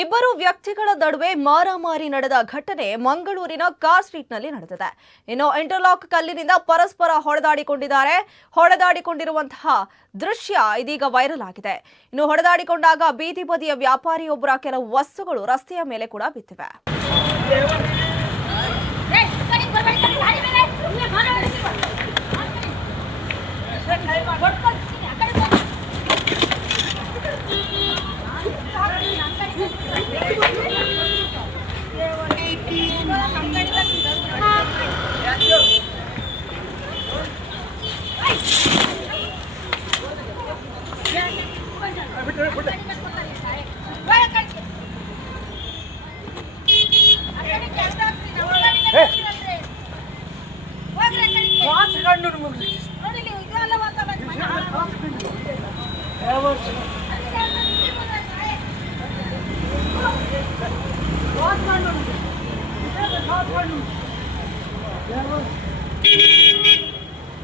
ಇಬ್ಬರು ವ್ಯಕ್ತಿಗಳ ನಡುವೆ ಮಾರಾಮಾರಿ ನಡೆದ ಘಟನೆ ಮಂಗಳೂರಿನ ಕಾರ್ ಸ್ಟ್ರೀಟ್ನಲ್ಲಿ ನಡೆದಿದೆ. ಇನ್ನು ಇಂಟರ್ಲಾಕ್ ಕಲ್ಲಿನಿಂದ ಪರಸ್ಪರ ಹೊಡೆದಾಡಿಕೊಂಡಿರುವಂತಹ ದೃಶ್ಯ ಇದೀಗ ವೈರಲ್ ಆಗಿದೆ. ಇನ್ನು ಹೊಡೆದಾಡಿಕೊಂಡಾಗ ಬೀದಿ ಬದಿಯ ವ್ಯಾಪಾರಿಯೊಬ್ಬರ ಕೆಲವು ವಸ್ತುಗಳು ರಸ್ತೆಯ ಮೇಲೆ ಕೂಡ ಬಿದ್ದಿವೆ.